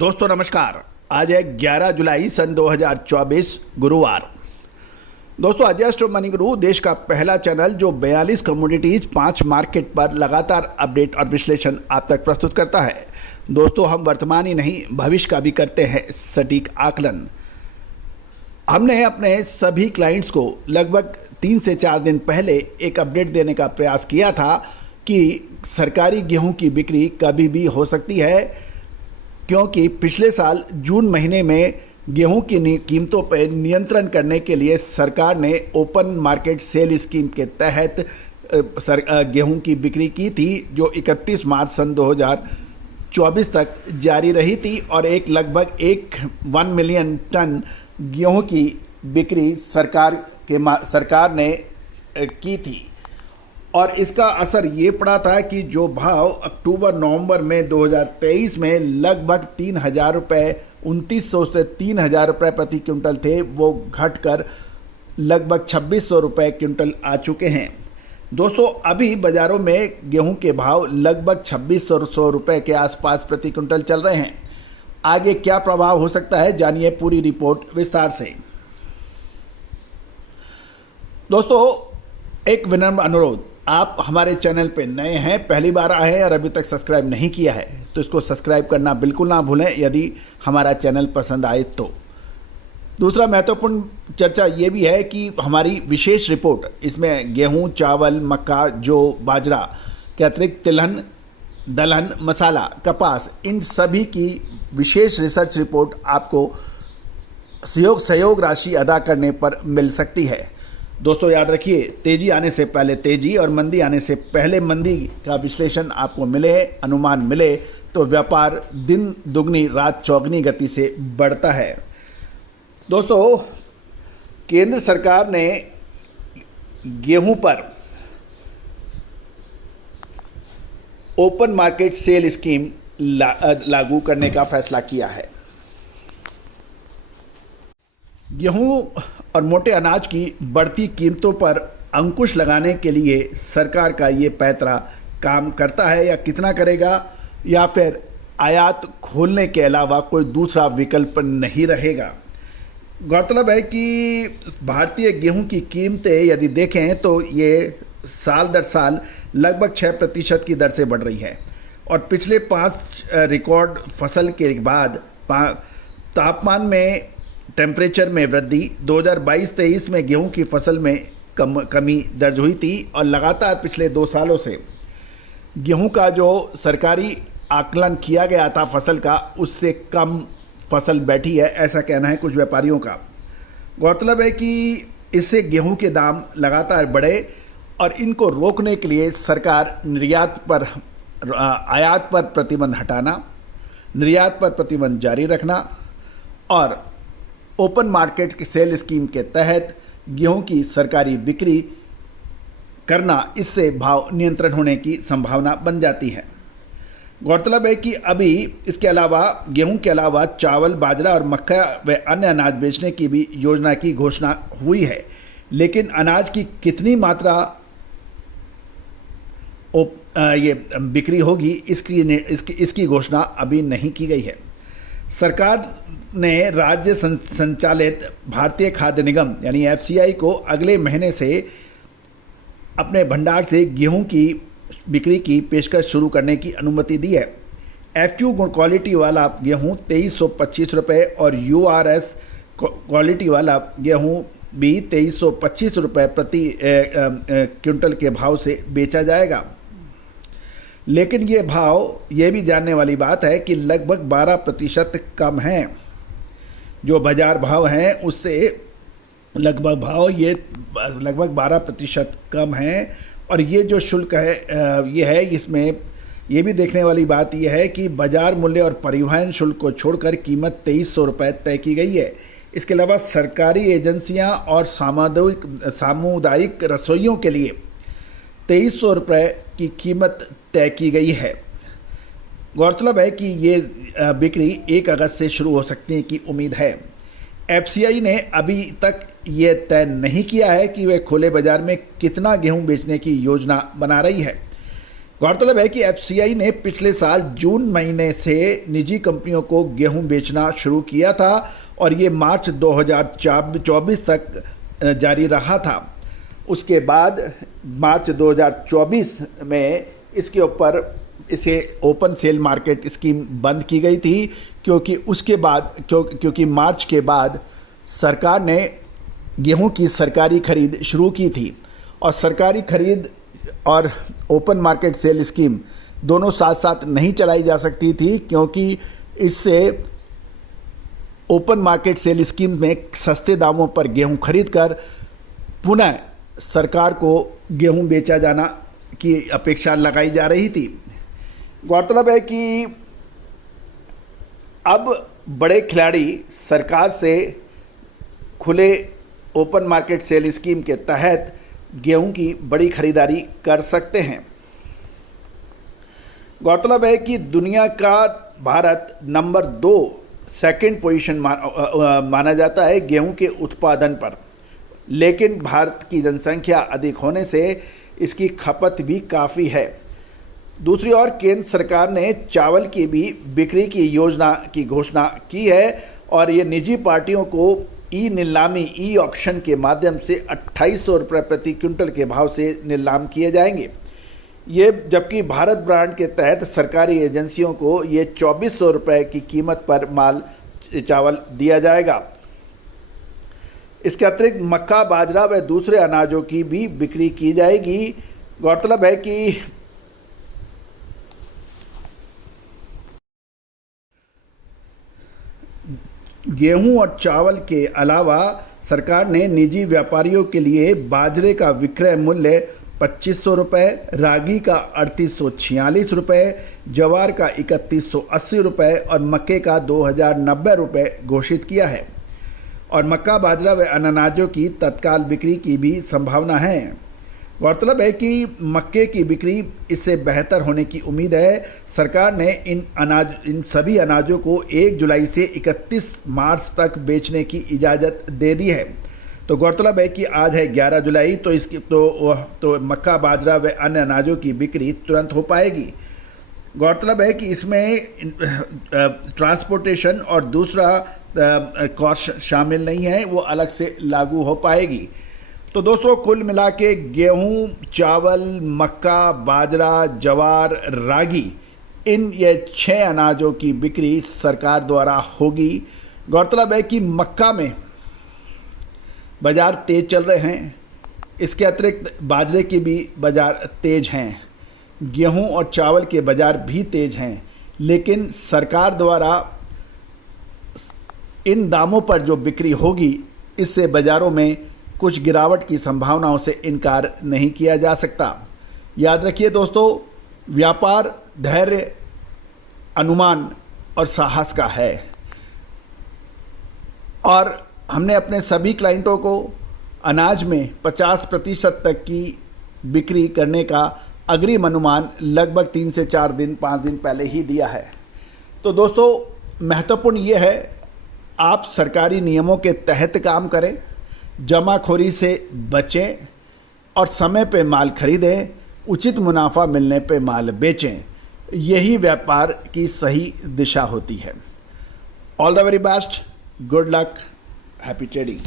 दोस्तों नमस्कार। आज है 11 जुलाई सन 2024 गुरुवार। दोस्तों अजय मनी गुरु देश का पहला चैनल जो 42 कमोडिटीज 5 मार्केट पर लगातार अपडेट और विश्लेषण आप तक प्रस्तुत करता है। दोस्तों हम वर्तमान ही नहीं भविष्य का भी करते हैं सटीक आकलन। हमने अपने सभी क्लाइंट्स को लगभग 3 से 4 दिन पहले एक अपडेट देने का प्रयास किया था कि सरकारी गेहूं की बिक्री कभी भी हो सकती है, क्योंकि पिछले साल जून महीने में गेहूं की कीमतों पर नियंत्रण करने के लिए सरकार ने ओपन मार्केट सेल स्कीम के तहत गेहूं की बिक्री की थी, जो 31 मार्च सन 2024 तक जारी रही थी और लगभग 1 मिलियन टन गेहूं की बिक्री सरकार ने की थी। और इसका असर ये पड़ा था कि जो भाव अक्टूबर नवंबर में 2023 में लगभग 3,000 रुपये 2,900 से 3,000 रुपये प्रति क्विंटल थे, वो घटकर लगभग 2,600 रुपये क्विंटल आ चुके हैं। दोस्तों अभी बाज़ारों में गेहूं के भाव लगभग 2,600 रुपये के आसपास प्रति क्विंटल चल रहे हैं। आगे क्या प्रभाव हो सकता है, जानिए पूरी रिपोर्ट विस्तार से। दोस्तों एक विनम्र अनुरोध, आप हमारे चैनल पे नए हैं, पहली बार आए हैं और अभी तक सब्सक्राइब नहीं किया है तो इसको सब्सक्राइब करना बिल्कुल ना भूलें यदि हमारा चैनल पसंद आए तो। दूसरा महत्वपूर्ण चर्चा ये भी है कि हमारी विशेष रिपोर्ट, इसमें गेहूं, चावल, मक्का, जौ, बाजरा के अतिरिक्त तिलहन, दलहन, मसाला, कपास, इन सभी की विशेष रिसर्च रिपोर्ट आपको सहयोग राशि अदा करने पर मिल सकती है। दोस्तों याद रखिए, तेजी आने से पहले तेजी और मंदी आने से पहले मंदी का विश्लेषण आपको मिले, अनुमान मिले तो व्यापार दिन दुगनी रात चौगनी गति से बढ़ता है। दोस्तों केंद्र सरकार ने गेहूं पर ओपन मार्केट सेल स्कीम लागू करने का फैसला किया है। गेहूं और मोटे अनाज की बढ़ती कीमतों पर अंकुश लगाने के लिए सरकार का ये पैतरा काम करता है या कितना करेगा, या फिर आयात खोलने के अलावा कोई दूसरा विकल्प नहीं रहेगा। गौरतलब है कि भारतीय गेहूं की कीमतें यदि देखें तो ये साल दर साल लगभग 6% की दर से बढ़ रही है और पिछले 5 रिकॉर्ड फसल के बाद तापमान में टेम्परेचर में वृद्धि 2022-23 में गेहूं की फसल में कमी दर्ज हुई थी और लगातार पिछले 2 सालों से गेहूं का जो सरकारी आकलन किया गया था फसल का, उससे कम फसल बैठी है, ऐसा कहना है कुछ व्यापारियों का। गौरतलब है कि इससे गेहूं के दाम लगातार बढ़े और इनको रोकने के लिए सरकार आयात पर प्रतिबंध हटाना, निर्यात पर प्रतिबंध जारी रखना और ओपन मार्केट की सेल स्कीम के तहत गेहूं की सरकारी बिक्री करना, इससे भाव नियंत्रण होने की संभावना बन जाती है। गौरतलब है कि अभी इसके अलावा गेहूं के अलावा चावल, बाजरा और मक्का व अन्य अनाज बेचने की भी योजना की घोषणा हुई है, लेकिन अनाज की कितनी मात्रा ये बिक्री होगी इसकी घोषणा अभी नहीं की गई है। सरकार ने राज्य संचालित भारतीय खाद्य निगम यानी FCI को अगले महीने से अपने भंडार से गेहूं की बिक्री की पेशकश शुरू करने की अनुमति दी है। FQ क्वालिटी वाला गेहूं 2,325 रुपये और URS क्वालिटी वाला गेहूं भी 2,325 रुपये प्रति क्विंटल के भाव से बेचा जाएगा। लेकिन ये भाव, ये भी जानने वाली बात है कि लगभग 12% कम हैं। जो बाजार भाव हैं उससे लगभग 12% कम हैं। और ये जो शुल्क है ये है, इसमें ये भी देखने वाली बात यह है कि बाजार मूल्य और परिवहन शुल्क को छोड़कर कीमत 2,300 रुपये तय की गई है। इसके अलावा सरकारी एजेंसियां और सामुदायिक रसोइयों के लिए 2,300 रुपये की कीमत तय की गई है। गौरतलब है कि ये बिक्री 1 अगस्त से शुरू हो सकने की उम्मीद है। FCI ने अभी तक ये तय नहीं किया है कि वे खुले बाजार में कितना गेहूं बेचने की योजना बना रही है। गौरतलब है कि एफसीआई ने पिछले साल जून महीने से निजी कंपनियों को गेहूं बेचना शुरू किया था और ये मार्च 2024 तक जारी रहा था। उसके बाद मार्च 2024 में इसके ऊपर इसे ओपन सेल मार्केट स्कीम बंद की गई थी, क्योंकि उसके बाद क्योंकि मार्च के बाद सरकार ने गेहूं की सरकारी खरीद शुरू की थी और सरकारी खरीद और ओपन मार्केट सेल स्कीम दोनों साथ साथ नहीं चलाई जा सकती थी, क्योंकि इससे ओपन मार्केट सेल स्कीम में सस्ते दामों पर गेहूं खरीदकर पुनः सरकार को गेहूं बेचा जाना की अपेक्षा लगाई जा रही थी। गौरतलब है कि अब बड़े खिलाड़ी सरकार से खुले ओपन मार्केट सेल स्कीम के तहत गेहूं की बड़ी खरीदारी कर सकते हैं। गौरतलब है कि दुनिया का भारत नंबर 2 सेकंड पोजीशन माना जाता है गेहूं के उत्पादन पर, लेकिन भारत की जनसंख्या अधिक होने से इसकी खपत भी काफ़ी है। दूसरी ओर केंद्र सरकार ने चावल की भी बिक्री की योजना की घोषणा की है और ये निजी पार्टियों को ई नीलामी ई ऑक्शन के माध्यम से 2800 रुपये प्रति क्विंटल के भाव से नीलाम किए जाएंगे। ये जबकि भारत ब्रांड के तहत सरकारी एजेंसियों को ये 2400 रुपये की कीमत पर चावल दिया जाएगा। इसके अतिरिक्त मक्का, बाजरा व दूसरे अनाजों की भी बिक्री की जाएगी। गौरतलब है कि गेहूं और चावल के अलावा सरकार ने निजी व्यापारियों के लिए बाजरे का विक्रय मूल्य 2500 रुपये, रागी का 3846 रुपये, जवार का 3180 रुपये और मक्के का 2090 रुपये घोषित किया है और मक्का, बाजरा व अन्य अनाजों की तत्काल बिक्री की भी संभावना है। गौरतलब है कि मक्के की बिक्री इससे बेहतर होने की उम्मीद है। सरकार ने इन सभी अनाजों को 1 जुलाई से 31 मार्च तक बेचने की इजाज़त दे दी है। तो गौरतलब है कि आज है 11 जुलाई, तो इसकी तो मक्का, बाजरा व अन्य अनाजों की बिक्री तुरंत हो पाएगी। गौरतलब है कि इसमें ट्रांसपोर्टेशन और दूसरा कॉस्ट शामिल नहीं है, वो अलग से लागू हो पाएगी। तो दोस्तों, कुल मिला के गेहूँ, चावल, मक्का, बाजरा, जवार, रागी, ये 6 अनाजों की बिक्री सरकार द्वारा होगी। गौरतलब है कि मक्का में बाज़ार तेज़ चल रहे हैं, इसके अतिरिक्त बाजरे के भी बाज़ार तेज़ हैं, गेहूं और चावल के बाज़ार भी तेज़ हैं, लेकिन सरकार द्वारा इन दामों पर जो बिक्री होगी इससे बाज़ारों में कुछ गिरावट की संभावनाओं से इनकार नहीं किया जा सकता। याद रखिए दोस्तों, व्यापार धैर्य, अनुमान और साहस का है और हमने अपने सभी क्लाइंटों को अनाज में 50% तक की बिक्री करने का अग्रिम अनुमान लगभग 3 से 4 दिन 5 दिन पहले ही दिया है। तो दोस्तों, महत्वपूर्ण ये है आप सरकारी नियमों के तहत काम करें, जमाखोरी से बचें और समय पे माल खरीदें, उचित मुनाफा मिलने पे माल बेचें। यही व्यापार की सही दिशा होती है। All the very best, good luck, happy trading.